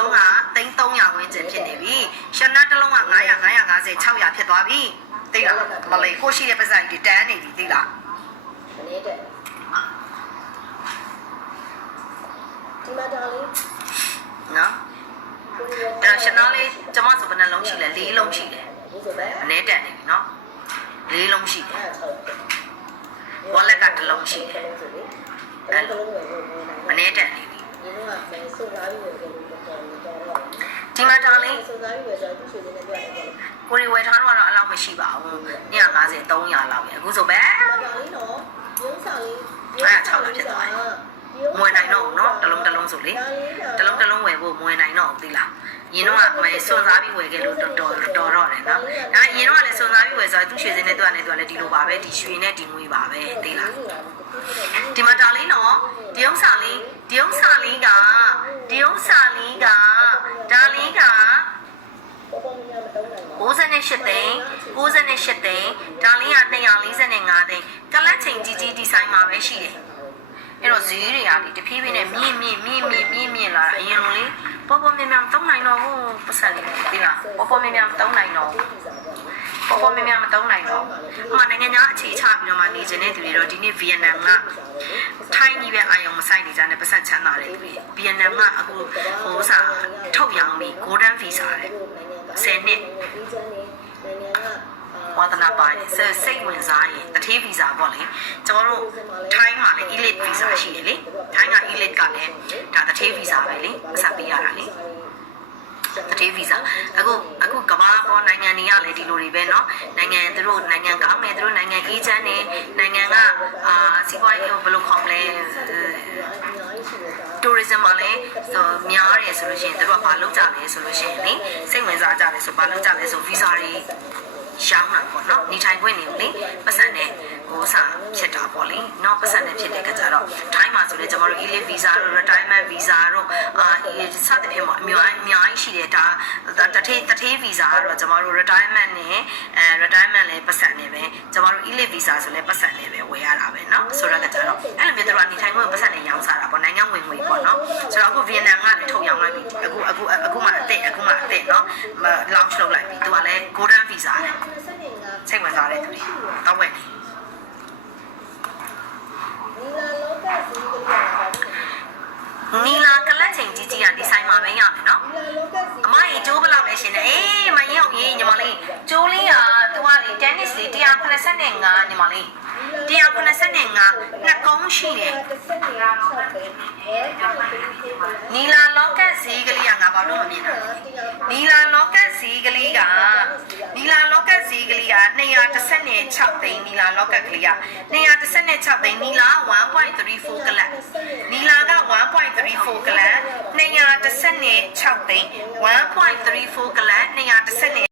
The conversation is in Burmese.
လုံးက3300ဝန်းကျင်ဖြစ်နေပြီရှနတ်တစ်လုံးက900 950 600ဖြစ်သွားပြီသိလားမလေးကိုရှိတဲ့ပတ်စံကြီးတန်းနေပြီသိလားမနေ့တက်ဒီမှာဒါလေးနော်ကိုရီးအဲ့တော့ရှနတ်လေးကျမဆိုဘယ်နှလုံးရှိလဲ၄လုံးရှိတယ်ဒီဆိုပဲအနည်းတက်နေပြီနော်၄လုံးရှိတယ်အဲ့ဆောက် wallet ကတစ်လုံးရှိတယ်အဲ့တစ်လုံးဝယ်ဖို့ဝင်နိုင်အနည်းတက်နေပြီဒီတော့ကမယ်စုသားပြီးဝယ်ကြလို့တော်တော်တော်တော့ ဒီမှာဒါလေးစုသားပြီးဝယ်ဆိုသူ့ရွှေလေးနဲ့ပြရတယ်ပေါ့ကိုရီဝယ်ထားတော့တော့အလောက်မရှိပါဘူး150 300လောက်ပဲအခုဆိုပဲဒါလေးနော်ရုံးစာလေးမွေနိုင်တော့ဘူးနော်တစ်လုံးတစ်လုံးဆိုလေတစ်လုံးတစ်လုံးဝယ်ဖို့မွေနိုင်တော့ဘူးသိလားရင်တော့ကမဲစွန်စားပြီးဝယ်ခဲ့လို့တော်တော်တော်တော့တယ်နော်ဒါရင်တော့ကလည်းစွန်စားပြီးဝယ်ဆိုတော့သူ့ရွှေစင်းနဲ့သူကလည်းသူကလည်းဒီလိုပါပဲဒီရွှေနဲ့ဒီငွေပါပဲသိလားဒီမှာဒါလေးနော်ဒီဥစ္စာလေးဒီဥစ္စာလေးကဒီဥစ္စာလေးကဒါလေး 98သိန်း98သိန်းဒါလေးက245သိန်းကလတ်ချိန်ကြီးကြီးဒီဇိုင်းမှာပဲရှိတယ်အဲ့တော့ဈေးတွေကဒီတဖြည်းဖြည်းနဲ့မြင့်မြင့်မြင့်မြင့်မြင့်မြင့်လာတာအရင်လိုလေပေါ်ပေါ်မြင်မြင်သုံးနိုင်တော့ဘူးပတ်စံလေးဒီလားပေါ်ပေါ်မြင်မြင်သုံးနိုင်တော့ပေါ်ပေါ်မြင်မြင်မသုံးနိုင်တော့ဟိုမှာနိုင်ငံသားအခြေချပြီးတော့မှနေခြင်းတဲ့သူတွေတော့ဒီနေ့ဗီယက်နမ်ကထိုင်းကြီးပဲအာရုံမဆိုင်နေကြတဲ့ပတ်စံချမ်းသာတဲ့သူတွေဗီယက်နမ်ကအခုဟိုစားထုတ်ရောင်းပြီး golden visa တဲ့10နှစ် ဝါသနာပါတယ်စိတ်စိတ်ဝင်စားရင်တထေးဗီဇာပေါ့လေကျွန်တော်တို့ထိုင်းမှာလည်း elite visa ရှိတယ်လေထိုင်းက elite ကလည်းဒါတထေးဗီဇာပဲလေအဆက်ပေးရတာလေတထေးဗီဇာအခုအခုကမ္ဘာပေါ်နိုင်ငံတွေကလည်းဒီလိုတွေပဲเนาะနိုင်ငံသူတို့နိုင်ငံကောင်းတယ်သူတို့နိုင်ငံအေးချမ်းတယ်နိုင်ငံကအာစီးပွားရေးကိုဘယ်လိုခေါ်မလဲ tourism မှာလည်းဆိုများတယ်ဆိုလို့ရှိရင်တို့ကဘာလုပ်ကြလဲဆိုလို့ရှိရင်လေစိတ်ဝင်စားကြတယ်ဆိုဘာလုပ်ကြလဲဆို visa တွေရောင်းတာပေါ့နော်နေထိုင်ခွင့်တွေကိုလေပတ်စံနဲ့ဟိုစာဖြစ်တာပေါ့လေနောက်ပတ်စံနဲ့ဖြစ်တဲ့ကကြတော့ time မှာဆိုလဲကျွန်တော်တို့ e-visa တို့ retirement visa တို့အာစသဖြင့်ပေါ့အများအများကြီးရှိတဲ့ ယ်ဒါတထေးတထေး visa ကတော့ကျွန်တော်တို့ retirement နဲ့အဲ retirement လည်းပတ်စံနဲ့ပဲကျွန်တော်တို့ elite visa ဆိုလည်းပတ်စံနဲ့ပဲဝယ်ရတာပဲเนาะဆိုတော့ကကြတော့အဲ့လိုမျိုးတို့ကနေထိုင်ခွင့်ပတ်စံနဲ့ရောင်းစားတာပေါ့နိုင်ငံဝင်ငွေပေါ့နော်ဆိုတော့အခုဗီယက်နမ်ကလည်းထုတ်ရောင်းလိုက်ပြီအခုအခုအခုမှအစ်အခုမှအစ်เนาะ launch လုပ်လိုက်ပြီသူကလည်း golden visa နဲ့စိတ်ဝင်စားတဲ့သူတွေ မှာပဲရမယ်နော်အမကြီးကျိုးဘယ်လောက်လဲရှင်လဲအေးမရင်အောင်ရေးညီမလေးကျိုးလေးကသူကလေ tennis လေး185ညီမလေး185နှစ်ကုန်းရှိတယ်နီလာလောကတ်ဈေးကလေးကငါဘာလို့မမြင်တာလဲနီလာလောကတ်ဈေးကလေးကနီလာလောကတ်ဈေးကလေးက216သိန်းနီလာလောကတ်ကလေးက216သိန်းနီလာ1.34ကလတ်နီလာက 1.34ကလတ်216သိန်း1.34ကလတ်216